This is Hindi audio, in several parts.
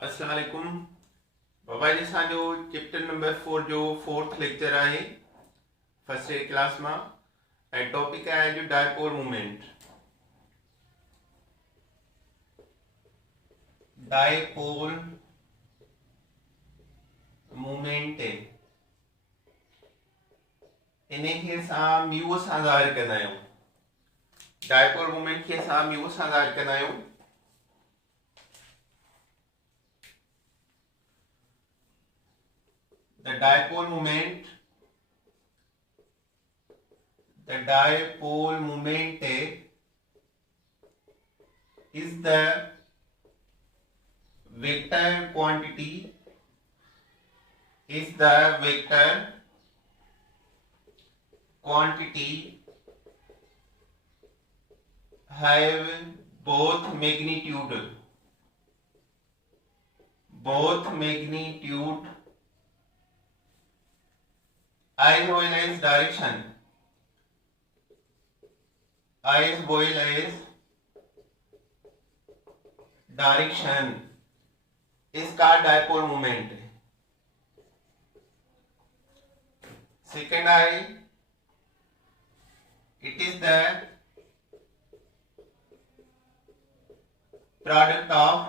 अस्सलाम वालेकुम बाबा जी। असांजो चैप्टर नंबर 4 जो फोर्थ लेक्चर आहे फर्स्ट ईयर क्लास में। ऐं टॉपिक आहे जो डायपोल मूवमेंट। डायपोल मूवमेंट इनखे असां म्यू सां ज़ाहिर कंदा आहियूं। डायपोल मूवमेंट खे असां म्यू सां ज़ाहिर कंदा आहियूं। The dipole moment is the vector quantity have both magnitude as well as direction इसका डायपोल मूवमेंट है। सेकंड है it is the product of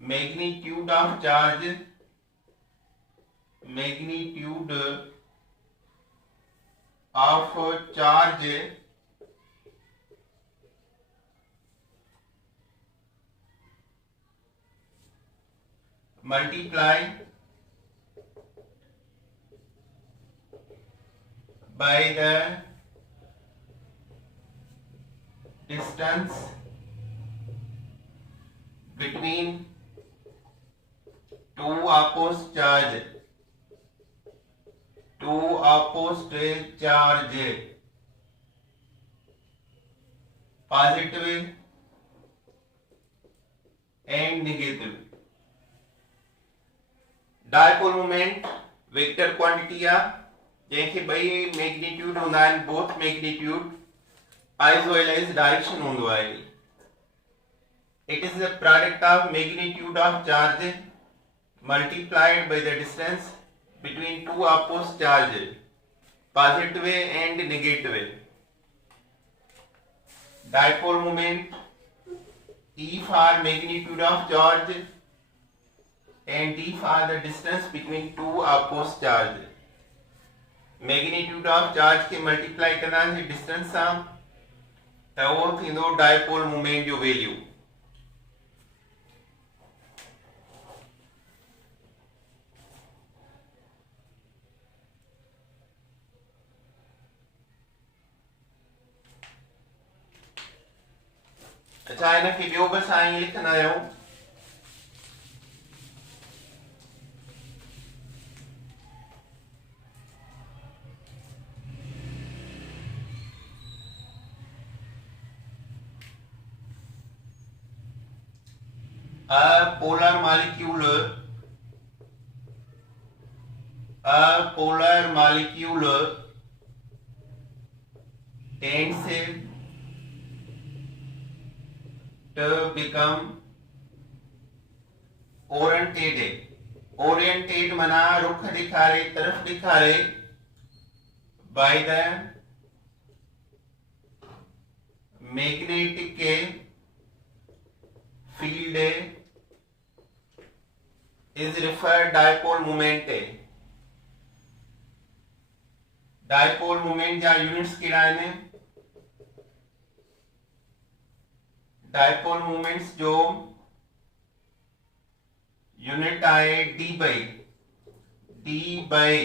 magnitude of charge multiply by the distance between two opposite charge positive and negative। Dipole movement vector quantity आ जैसे बई मैग्नीट्यूड होंदा आहिनि, both magnitude as well as direction होंदो आहे। It is the product of magnitude of charge multiplied by the distance between two opposite charge, positive and negative। Dipole moment E for magnitude of charge and D for the distance between two opposite charge। magnitude of charge के multiply करना है distance सां त उहो थींदो डायपोल मूवमेंट जो वैल्यू। अच्छा इनखे ॿियो बि असां ईअं लिखंदा आहियूं a polar molecule tends to become oriented मना रुख दिखारे, तरफ दिखारे by the magnetic field is referred dipole moment। Dipole movement जा यूनिट्स कहिड़ा आहिनि? डायपोल मूवमेंट्स जो यूनिट आहे डी बाई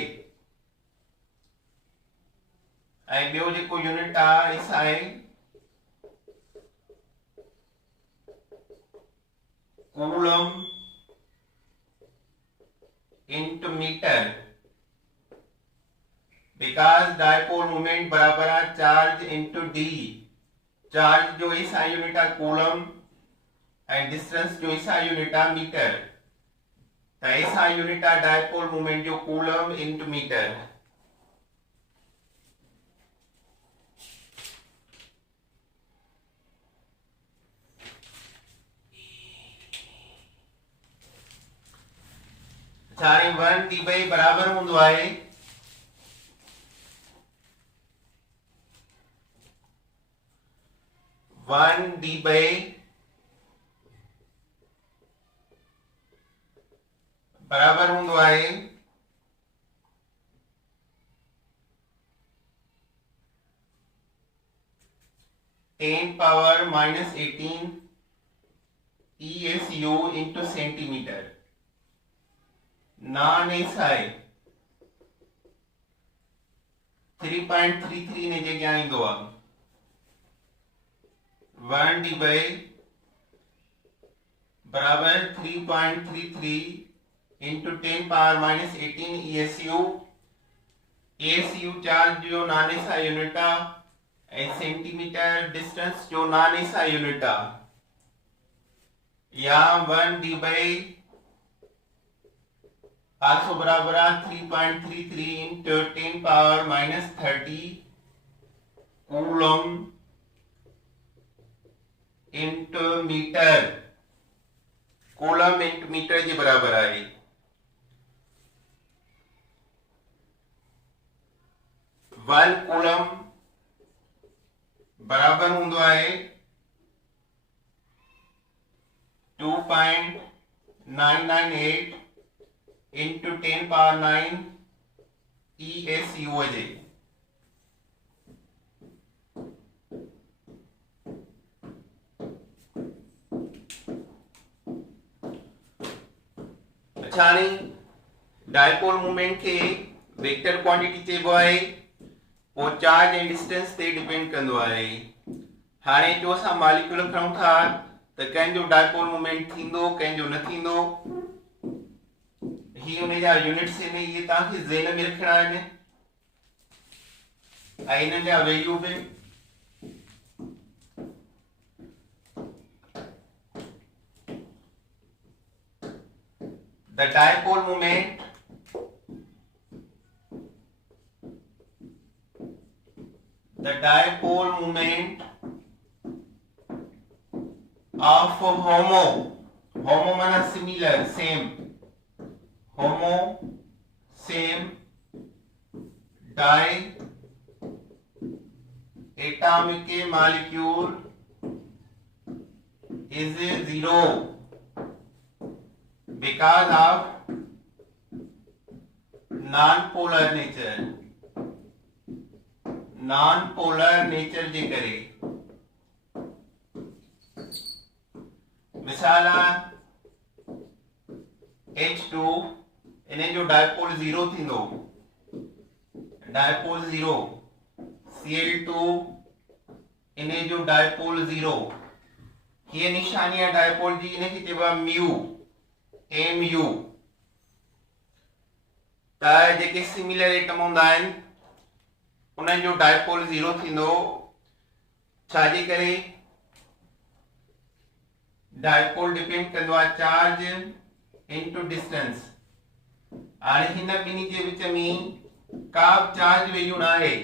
ऐं ॿियो जेको यूनिट आहे इस आहे coulomb into meter because dipole moment बराबर है चार्ज into d। चार्ज जो ऐसा यूनिट है कूलम एंड डिस्टेंस जो ऐसा यूनिट है मीटर। तो ऐसा यूनिट है डायपोल मूवमेंट जो कूलम into मीटर। सारे 1 डी बाई बराबर हूंदो आहे 1 डी बाई बराबर हूंदो आहे 10 power minus 18 ESU into centimetre non SI 3.33 ने जगह ईंदो आहे 1 डी बाई बराबर 3.33 into 10 power minus 18 ESU charge जो नॉन एसआई यूनिट आहे ऐं सेंटीमीटर डिस्टेंस जो नॉन एसआई यूनिट आहे या 1 डी बाई also बराबर आहे 3.33 into 10 power minus 30 coulomb into metre coulomb into metre जे बराबर आहे 1 कूलम बराबर हूंदो आहे 2.998 into 10 पावर 9 ESU जे अच्छा नी डायपोल मोमेंट के वेक्टर क्वांटिटी चइबो आहे वो चार्ज एंड डिस्टेंस ते डिपेंड कंदो आहे हाणे जो असां मॉलिक्यूल खणूं था त कंहिंजो डायपोल मोमेंट थींदो कंहिंजो न थींदो ही उन जा यूनिट्स आहिनि इहे तव्हांखे ज़हन में रखणा आहिनि ऐं हिननि जा value be the dipole moment of homo माना similar same diatomic molecule is zero because of non-polar nature जे करे मिसाल H2 इन्हें जो डायपोल जीरो थींदो डायपोल जीरो Cl2 इन्हें जो डायपोल जीरो ये निशानी है डायपोल जी इन्हें की चइबो आहे म्यू mu त जेके सिमिलर एटम हूंदा आहिनि उन्हनि जो डायपोल जीरो थींदो छाजे करे डायपोल डिपेंड कंदो आहे चार्ज इनटू डिस्टेंस हाणे हिन ॿिन्ही जे विच में का बि चार्ज वैल्यू न आहे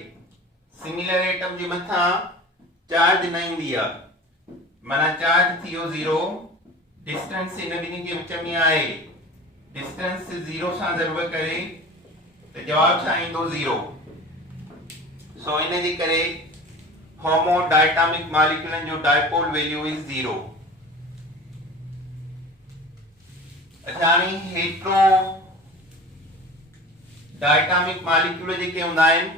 सिमिलर एटम जे मथां चार्ज न ईंदी आहे माना चार्ज थियो जीरो डिस्टेंस इन ॿिन्ही जे विच में आहे डिस्टेंस जीरो सां ज़रब करे त जवाब छा ईंदो जीरो सो इन जे करे होमो डायटोमिक मॉलिक्यूलन जो डायपोल वैल्यू इज जीरो अच्छा हाणे हेट्रो डायटोमिक मॉलिक्यूल जेके हूंदा आहिनि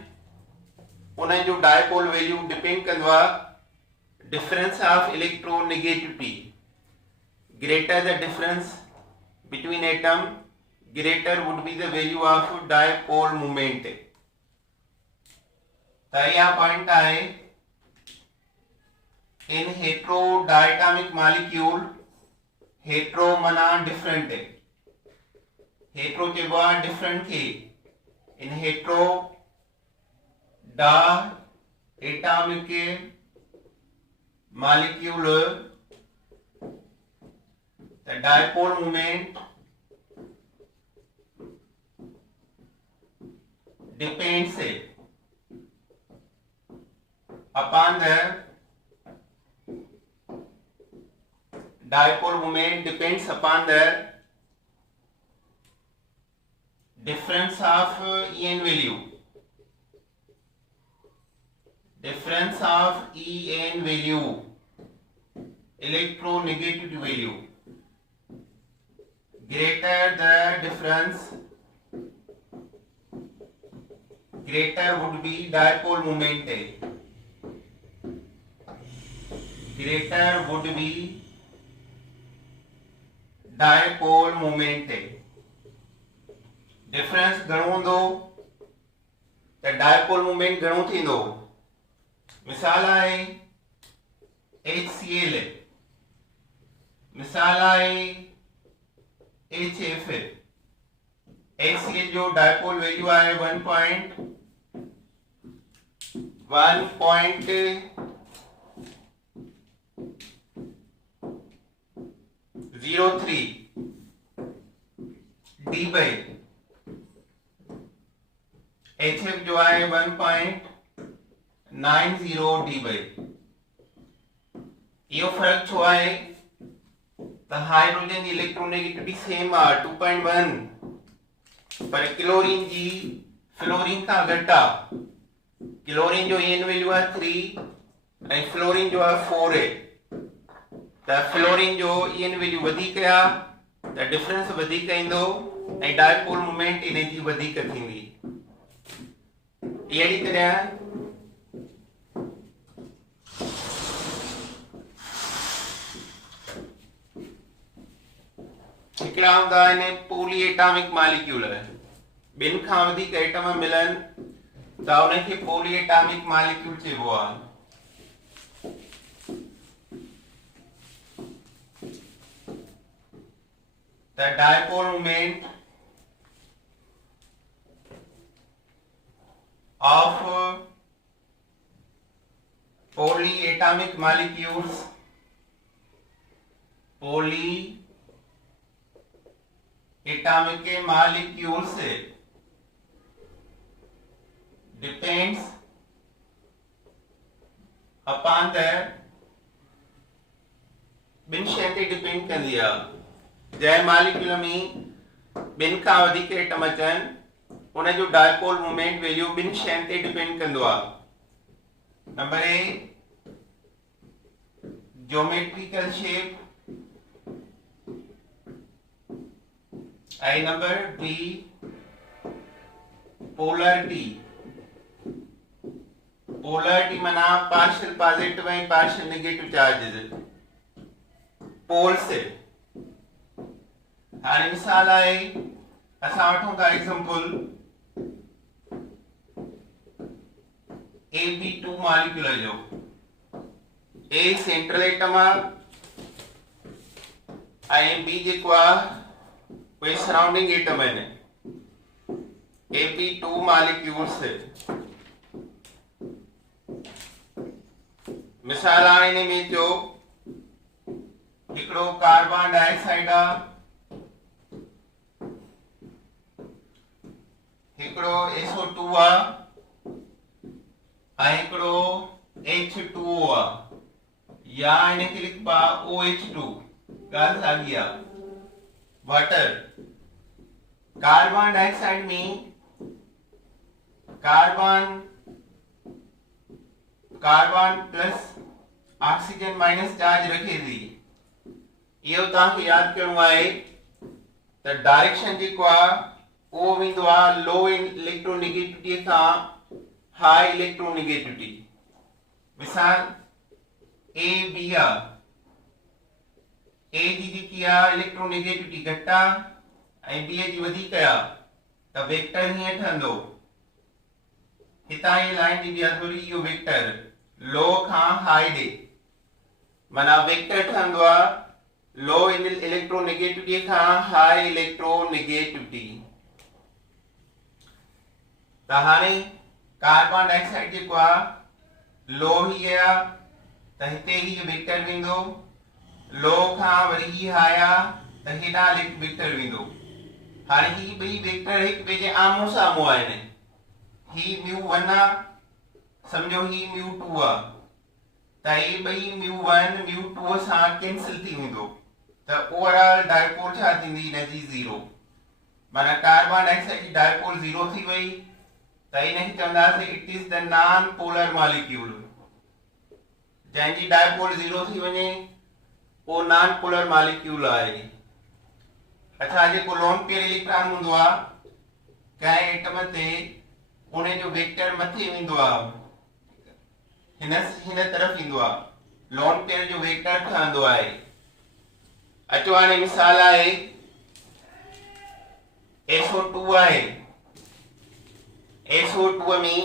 उन्हनि जो डायपोल वैल्यू डिपेंड कंदो आहे difference of electronegativity greater the difference between atom greater would be the value of dipole moment तो यह पॉइंट है in heterodiatomic molecule hetero माना different है hetero के बाद different के in heterodiatomic molecule the dipole moment depends upon the dipole moment depends upon the difference of En value. Difference of En value, electronegativity value, greater the difference, greater would be dipole moment. Greater would be dipole moment. Difference घणो हूंदो त dipole moment घणो थींदो. मिसाल आहे HCl, मिसाल आहे HF. HCl जो dipole value आहे 1.03 D by HF जो है 1.90 D by. ये फर्क छो है तो हाइड्रोजन की इलेक्ट्रोनेगेटिविटी सेम आ 2.1 पर क्लोरीन जी फ्लोरीन का घटा. क्लोरीन जो एन वैल्यू है 3 और फ्लोरीन जो है 4 है. तो फ्लोरीन जो एन वैल्यू वधिक आ तो डिफरेंस वधिक ईंदो ऐं डायपोल मोमेंट एनर्जी वधिक थींदी. अहिड़ी तरह हिकिड़ा हूंदा आहिनि पोली एटॉमिक मॉलिक्यूल. ॿिनि खां वधीक एटम मिलन त उनखे पोली एटॉमिक मॉलिक्यूल चइबो आहे. The dipole moment of polyatomic molecules, polyatomic molecules depends upon the ॿिनि शयुनि ते डिपेंड कंदी आहे. जंहिं मॉलिक्यूल में ॿिनि खां वधीक एटम अचनि उन जो डायपोल मोमेंट वैल्यू ॿिनि शयुनि ते डिपेंड कंदो आहे. नंबर ए ज्योमेट्रिकल शेप ऐं नंबर बी पोलरिटी. पोलरिटी माना पार्शियल पॉजिटिव ऐं पार्शियल नेगेटिव चार्जेस, पोल्स. हाणे मिसाल आहे असां वठूं था एग्जांपल Ab2 मॉलिक्यूल जो. A सेंट्रल एटम आहे ऐं B जेको आहे उहे सराउंडिंग एटम आहिनि. Ab2 molecules. मिसाल हाणे हिन में जो हिकिड़ो कार्बन डाइऑक्साइड आहे, हिकिड़ो SO2 आहे ऐं हिकिड़ो H2O आहे या इनखे लिखबा OH2. ॻाल्हि साॻी आहे. वाटर. कार्बन डाइऑक्साइड में carbon plus oxygen minus charge रखे थी. इहो तव्हांखे यादि करिणो आहे त डायरेक्शन जेको आहे उहो वेंदो आहे लो इलेक्ट्रोनेगेटिविटी खां हाई इलेक्ट्रोनेगेटिविटी. मिसाल ए बी आहे. ए जी जेकी आहे इलेक्ट्रोनेगेटिविटी घटि आहे ऐं बी जी वधीक आहे त वेक्टर हीअं ठहंदो. हितां जी लाइन जी आहे थोरी इहो वेक्टर लो खां हाई ॾे माना वेक्टर ठहंदो आहे लो इलेक्ट्रोनेगेटिविटी खां हाई इलेक्ट्रोनेगेटिविटी. त हाणे कार्बन डाइऑक्साइड जेको आहे लो ही आहे त हिते ही वेक्टर वेंदो. लो खां वरी ही हाई आहे त हेॾां वेक्टर वेंदो. हाणे ही ॿई वेक्टर हिक ॿिए जे आम्हूं साम्हूं आहिनि. ही μ1 आहे सम्झो ही μ2 आहे त ये ॿई μ1 μ2 सां कैंसिल थी वेंदो त ओवरऑल डायपोल छा थींदी हिनजी 0. माना कार्बन डाइऑक्साइड जी डायपोल 0 थी वई त इनखे चवंदासीं it is the non polar molecule. जंहिंजी डायपोल 0 थी वञे वो नॉन पोलर मॉलिक्यूल आहे। अच्छा, जेको लोन पेयर इलेक्ट्रॉन हूंदो आहे कंहिं एटम ते उन जो वेक्टर मथे वेंदो आहे, हिन तरफ़ ईंदो आहे, लोन पेयर जो वेक्टर ठहंदो आहे। अचो हाणे मिसाल आहे SO2 आहे। SO2 में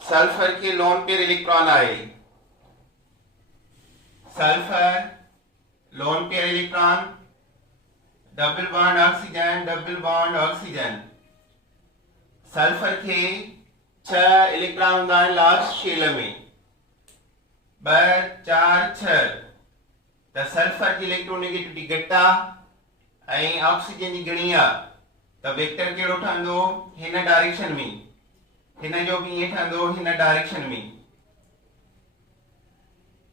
सल्फर के लोन पेयर इलेक्ट्रॉन आहे। Sulphur lone pair electron, double bond oxygen, double bond oxygen. Sulphur के 6 इलेक्ट्रॉन हूंदा आहिनि लास्ट शेल में, 2 4 6। त सल्फर जी इलेक्ट्रोनेगेटिविटी घटि आहे ऐं ऑक्सीजन जी घणी आहे, त वेक्टर कहिड़ो ठहंदो हिन डायरेक्शन में, हिन जो भी ईअं ठहंदो हिन डायरेक्शन में।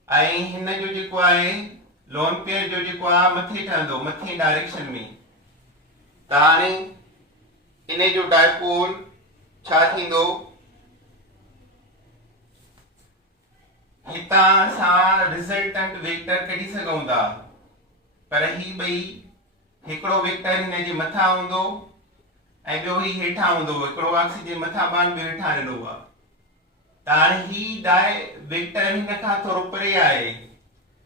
ऐं हिन जो जेको आहे लोन पेयर जो जेको आहे मथे ठहंदो, मथे डायरेक्शन में। त हाणे इन जो डायपोल छा थींदो, हितां असां रिजल्टेंट वेक्टर कढी सघूं था, पर ही ॿई हिकिड़ो वेक्टर हिन जे मथां हूंदो ऐं ॿियो ही हेठां हूंदो, हिकिड़ो ऑक्सीजन मथां बान ॿियो हेठां ॾिनो आहे। त हाणे ही वेक्टर हिन खां थोरो परे आहे,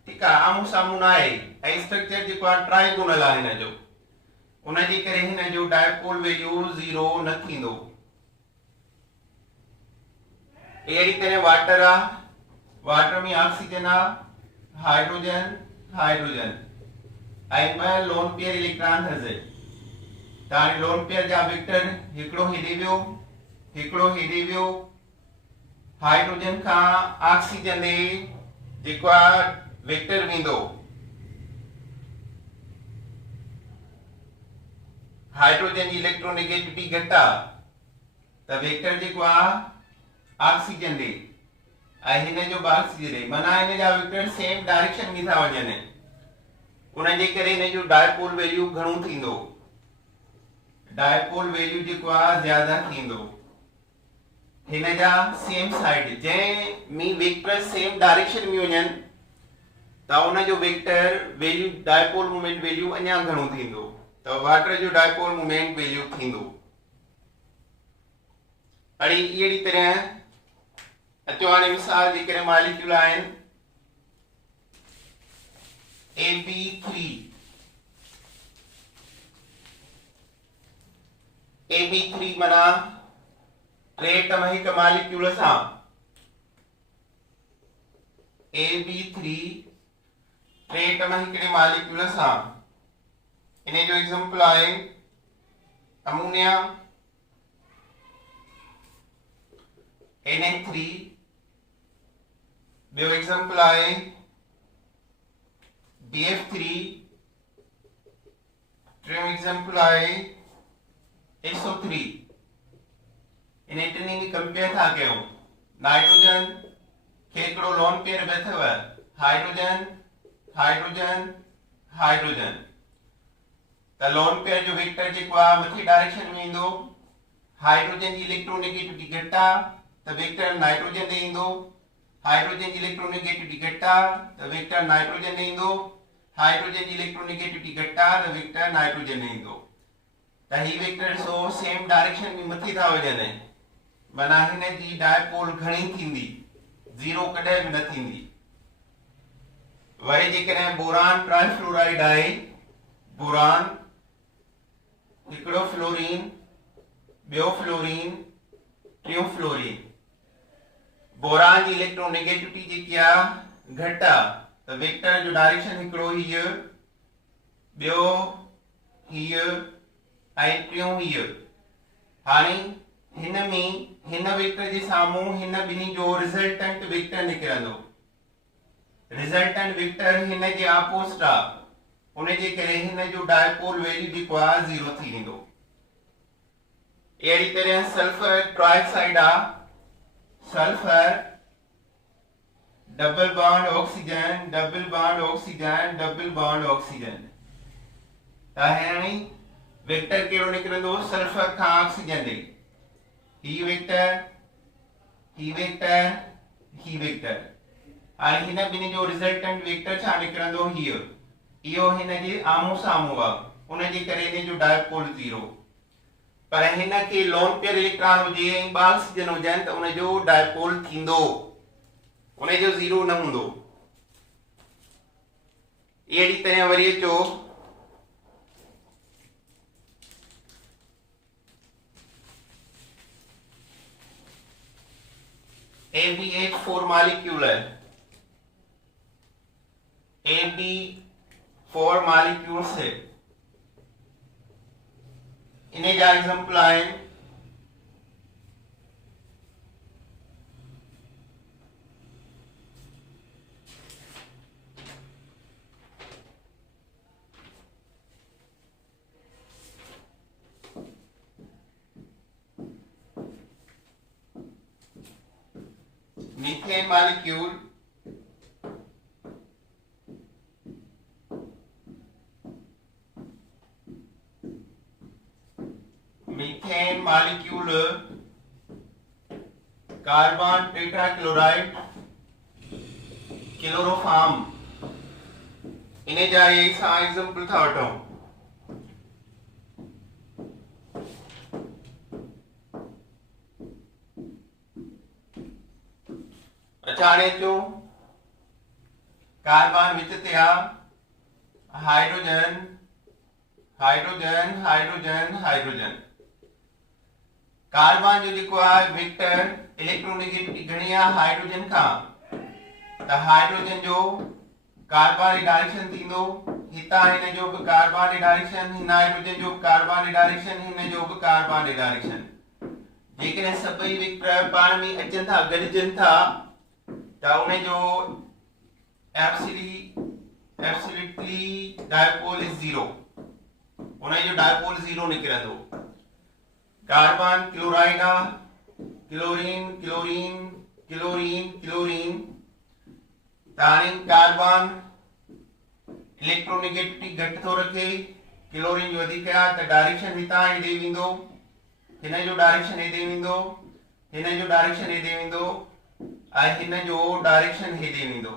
ठीकु आहे, आम्हूं साम्हूं न आहे ऐं स्ट्रक्चर जेको आहे ट्राइगोनल आहे हिन जो, उन जे करे हिन जो डायपोल वैल्यू 0 न थींदो। अहिड़ी तरह वाटर आहे, वाटर में ऑक्सीजन आहे, हाइड्रोजन हाइड्रोजन ऐं 2 लोन पेयर इलेक्ट्रॉन हसे। त हाणे लोन पेयर जा वेक्टर हिकिड़ो हेॾे वियो, हिकिड़ो हेॾे वियो। हाइड्रोजन खां ऑक्सीजन ॾे जेको आहे वेक्टर वेंदो, हाइड्रोजन जी इलेक्ट्रोनेगेटिविटी घटि आहे त वेक्टर जेको आहे ऑक्सीजन ॾे ऐं हिन जो ऑक्सीजन ॾे, माना हिन जा वेक्टर सेम डायरेक्शन में था वञनि, उन जे करे हिन जो डायपोल वैल्यू घणो थींदो, डायपोल वैल्यू जेको आहे ज्यादा थींदो। हिन जा सेम साइड जंहिं में वेक्टर सेम डायरेक्शन में वञनि त उन जो vector value dipole moment value अञा घणो थींदो, त वाटर जो डायपोल मोमेंट वैल्यू थींदो। अहिड़ी तरह अचो हाणे मिसाल जे करे मॉलिक्यूल आहिनि AB3। AB3 माना 3 एटम हिक मॉलिक्यूल सां, AB3 3 एटम हिकिड़े मॉलिक्यूल सां। इन जो एग्जांपल आहे अमोनिया Na3, ॿियो एग्जांपल आहे BF3, टियों एग्जांपल आहे SO3। इन टिनी में कंपेयर था कयूं, नाइट्रोजन खे हिकिड़ो लोन पेयर बि अथव, हाइड्रोजन हाइड्रोजन हाइड्रोजन। त लोन पेयर जो वेक्टर जेको आहे मथे डायरेक्शन में ईंदो, हाइड्रोजन जी इलेक्ट्रोनेगेटिविटी घटि आहे त वेक्टर नाइट्रोजन ॾे ईंदो, हाइड्रोजन जी इलेक्ट्रोनेगेटिविटी घटि आहे त वेक्टर नाइट्रोजन ॾे ईंदो, हाइड्रोजन जी इलेक्ट्रोनेगेटिविटी घटि आहे त वेक्टर नाइट्रोजन ॾे ईंदो। त ही वेक्टर सो सेम डायरेक्शन में मथे था वञनि, माना हिन जी डायपोल घणी थींदी, 0 कॾहिं बि न थींदी। वरी जेकॾहिं बोरान ट्राइफ्लोराइड आहे, बोरान हिकिड़ो फ्लोरीन, ॿियो फ्लोरीन, टियों फ्लोरीन। बोरान जी इलेक्ट्रोनेगेटिविटी जेकी आहे घटि आहे त वेक्टर जो डायरेक्शन हिकिड़ो हीअ, ॿियो हीअ ऐं टियों हीअ। हाणे हिन में हिन वेक्टर जे साम्हूं हिन ॿिन्ही जो रिजल्टेंट वेक्टर निकिरंदो, रिजल्टेंट वेक्टर हिन जे ऑपोजिट आहे, उन जे करे हिन जो डायपोल वैल्यू जेको आहे 0 थी वेंदो। अहिड़ी तरह सल्फर ट्राइऑक्साइड आहे, sulphur double bond oxygen, double bond oxygen, double bond oxygen. त हाणे वेक्टर कहिड़ो निकिरंदो सल्फर खां ऑक्सीजन ॾे ही वेक्टर ही वेक्टर ही वेक्टर हाणे हिन ॿिन्ही जो रिजल्टेंट वेक्टर छा निकिरंदो हीअ इहो हिन जे आम्हूं साम्हूं आहे उन जे करे हिन जो डायपोल 0 पर हिन खे लोन पेयर इलेक्ट्रॉन हुजे ऐं ॿ ऑक्सीजन हुजनि त उन जो डायपोल थींदो उन जो 0 न हूंदो अहिड़ी तरह वरी अचो AB4 molecular AB4 molecules है इन्हें जा एग्जांपल आए methane molecule methane molecule carbon tetrachloride chloroform इन्हें जा एग्जांपल था वठूं अचाणे जो कार्बन विच ते hydrogen hydrogen hydrogen hydrogen carbon जो जेको आहे वेक्टर इलेक्ट्रोनेगेटिविटी घणी आहे हाइड्रोजन खां त हाइड्रोजन जो कार्बन डायरेक्शन थींदो हितां हिन जो बि कार्बन डायरेक्शन हिन हाइड्रोजन जो कार्बन डायरेक्शन हिन जो बि कार्बन डायरेक्शन जेकॾहिं सभई वेक्टर पाण में अचनि था गॾजनि था त उन जो एब्सोल्युटली डायपोल इज 0 उन जो डायपोल 0 निकिरंदो carbon chloride chlorine chlorine chlorine chlorine ताणी कार्बन इलेक्ट्रोनेगेटिविटी घटि थो रखे क्लोरीन जो वधीक आहे त डायरेक्शन हितां हेॾे वेंदो हिन जो डायरेक्शन हेॾे वेंदो हिन जो डायरेक्शन हेॾे वेंदो ऐं हिन जो डायरेक्शन हेॾे वेंदो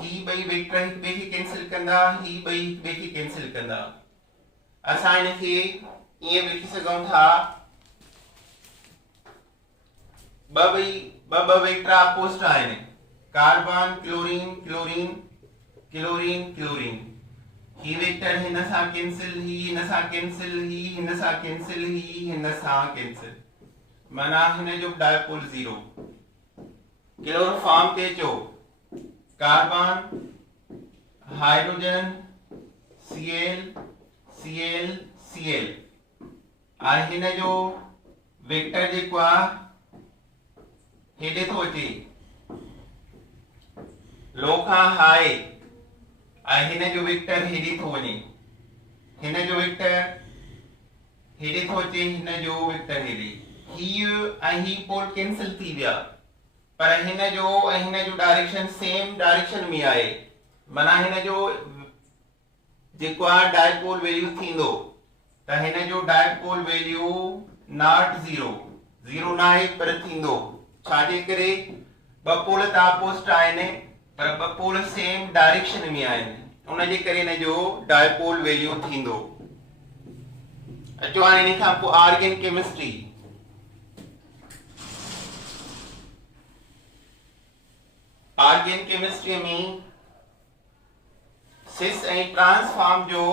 ही ॿई वेक्टर हिक ॿिए खे कैंसिल कंदा ही ॿई हिक ॿिए खे कैंसिल कंदा असां हिन खे ईअं बि लिखी सघूं था ॿ वेक्टर अपोजिट आहिनि carbon chlorine chlorine chlorine chlorine ही वेक्टर हिन सां कैंसिल ही हिन सां कैंसिल ही हिन सां कैंसिल ही हिन सां कैंसिल माना हिन जो डायपोल 0 क्लोरोफॉर्म ते अचो carbon hydrogen Cl Cl Cl और हिन जो वेक्टर जेको आहे हेॾे थो अचे लो खां हाई ऐं हिन जो वेक्टर हेॾे थो वञे हिन जो वेक्टर हेॾे थो अचे हिन जो वेक्टर हेॾे हीउ ऐं ही पोल कैंसिल थी विया पर हिन जो ऐं हिन जो डायरेक्शन सेम डायरेक्शन में आहे माना हिन जो जेको आहे डायपोल वैल्यू थींदो त हिन जो डायपोल वैल्यू नॉट 0 न आहे पर थींदो छाजे करे ॿ पोल त अपोजिट आहिनि पर ॿ पोल सेम डायरेक्शन में आहिनि उन जे करे हिन जो डायपोल वैल्यू थींदो अचो हाणे इन खां पोइ ऑर्गेनिक केमिस्ट्री ऑर्गेनिक केमिस्ट्री में सिस ऐं ट्रांसफॉर्म जो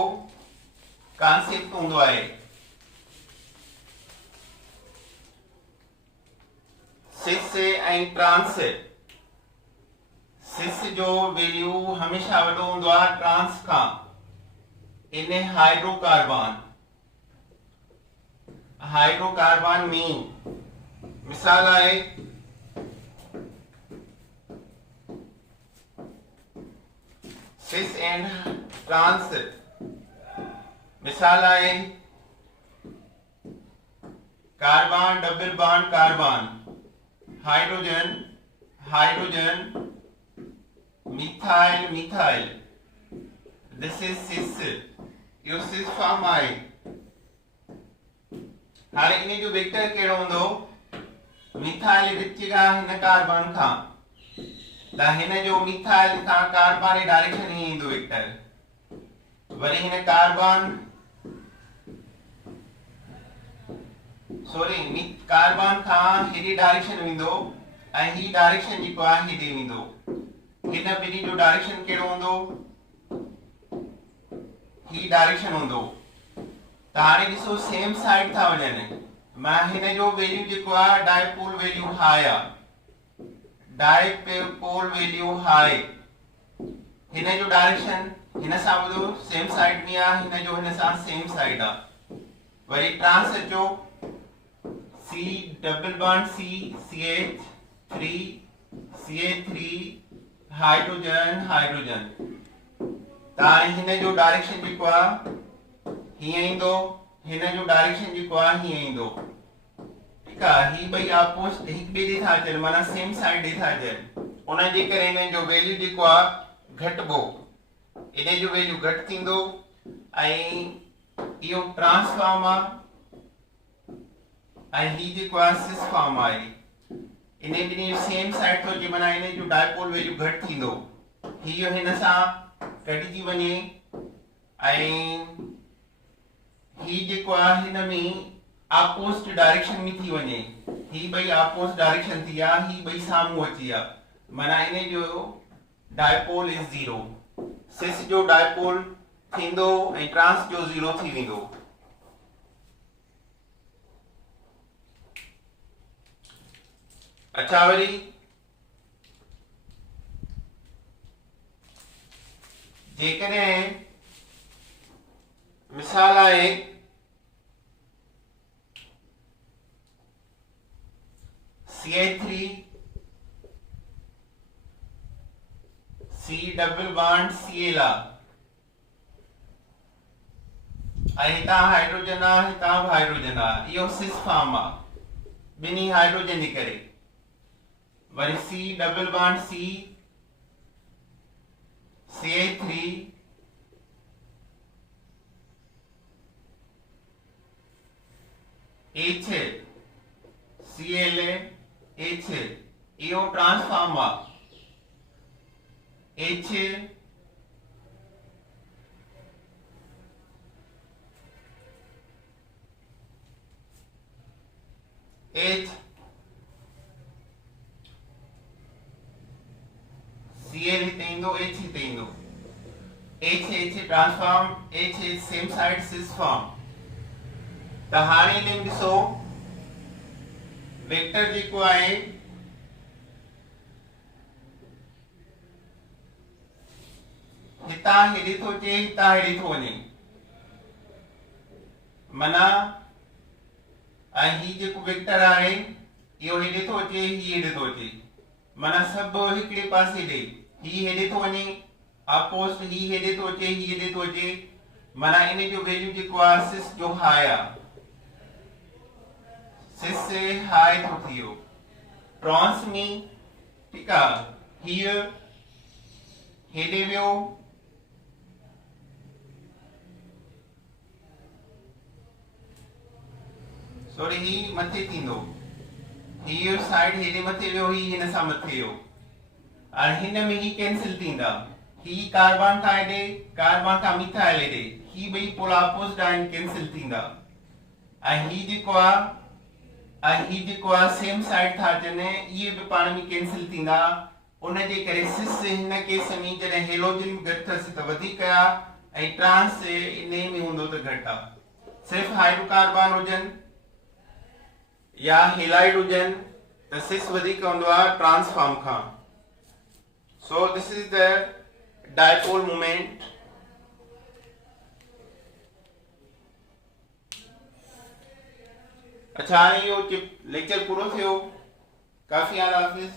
कॉन्सेप्ट हूंदो आहे सिस ऐं ट्रांस सिस जो वैल्यू हमेशा वॾो हूंदो आहे ट्रांस खां इन हाइड्रोकार्बन में मिसाल आहे सिस एंड ट्रांस मिसाल आहे carbon double bond carbon hydrogen hydrogen methyl methyl this is सिस इहो सिस फॉर्म आहे। हाणे इन जो वेक्टर कहिड़ो हूंदो, मिथाइल रिच खां हिन कार्बन खां, त हिन जो मिथाइल खां कार्बन जी डायरेक्शन ही ईंदो वेक्टर। वरी हिन कार्बन कार्बन खां हेॾी डायरेक्शन वेंदो ऐं ही डायरेक्शन जेको आहे हेॾे वेंदो। हिन ॿिन्ही जो डायरेक्शन कहिड़ो हूंदो, ही डायरेक्शन हूंदो। त हाणे ॾिसो सेम साइड था वञनि, मां हिन जो वैल्यू जेको आहे डायपोल वैल्यू हाई आहे, डायपोल वैल्यू हाई। हिन जो डायरेक्शन हिन सां ॿुधो सेम साइड में आहे, हिन जो हिन सां सेम साइड आहे। वरी ट्रांस अचो, C double bond C CH3 CH3 hydrogen hydrogen. त हिन जो डायरेक्शन जेको आहे हीअं ईंदो, हिन जो डायरेक्शन जेको आहे हीअं ईंदो। ठीकु आहे, ही ॿई अपोजिट हिक ॿिए ॾे था अचनि, माना सेम साइड ॾे था अचनि। उन जे करे हिन जो वैल्यू जेको आहे घटिबो, इन जो वैल्यू घटि थींदो ऐं इहो ट्रांस फॉर्म आहे ऐं ही जेको आहे सिस फॉर्म आहे। इन ॿिन्ही जो सेम साइड थो अचे, माना इन जो डायपोल वैल्यू घटि थींदो। हीअ हिन सां कटिजी वञे ऐं ही जेको आहे हिन में अपोजिट डायरेक्शन में थी वञे। ही ॿई अपोजिट डायरेक्शन थी विया, ही ॿई साम्हूं अची विया, माना इन जो डायपोल इज ज़ीरो। सिस जो डायपोल थींदो ऐं ट्रांस जो ज़ीरो थी वेंदो। अच्छा, वरी जेकॾहिं मिसाल आहे CH3 C double bond Cl ऐं हितां हाइड्रोजन आहे, हितां बि हाइड्रोजन आहे, इहो सिस फॉर्म आहे ॿिन्ही हाइड्रोजन जे करे। Worry C double bond C CH3 H Cl H, इहो ट्रांसफॉर्म आहे। H H Cl हिते ईंदो, H हिते ईंदो, H H transform, H H same side cis form. त हाणे इन में ॾिसो वेक्टर जेको आहे हितां हेॾे थो अचे, हितां हेॾे थो वञे, माना ऐं ही जेको वेक्टर आहे इहो हेॾे थो अचे, ही हेॾे थो अचे, माना सभु हिकिड़े पासे ॾे। ही हेॾे थो वञे अपोजिट, ही हेॾे थो अचे, ही हेॾे थो अचे, माना इन जो वैल्यू जेको आहे सिस जो हाई आहे, सिस से हाई थो थी वियो ट्रांस में। ठीकु आहे, हीअ हेॾे वियो, सॉरी ही मथे थींदो, हीअ साइड हेॾे मथे वियो, ही हिन सां मथे वियो, और हिन में ही कैंसिल थींदा। ही कार्बन खां हेॾे, कार्बन खां मिथाइल हेॾे, ही ॿई पोला अपोजिट आहिनि, कैंसिल थींदा। ऐं ही जेको आहे सेम साइड था अचनि, इहे बि पाण में कैंसिल थींदा। उन जे करे सिस हिन केस में जॾहिं हेलोजन घटि अथसि त वधीक आहे ऐं ट्रांस इन में हूंदो त घटि आहे। सिर्फ़ु हाइड्रोकार्बन हुजनि या हेलाइड हुजनि त सिस वधीक हूंदो आहे ट्रांस फॉर्म खां। So this is the dipole moment. अच्छा, हाणे इहो लेक्चर पूरो थियो। काफ़ी अल्लाह हाफ़िज़।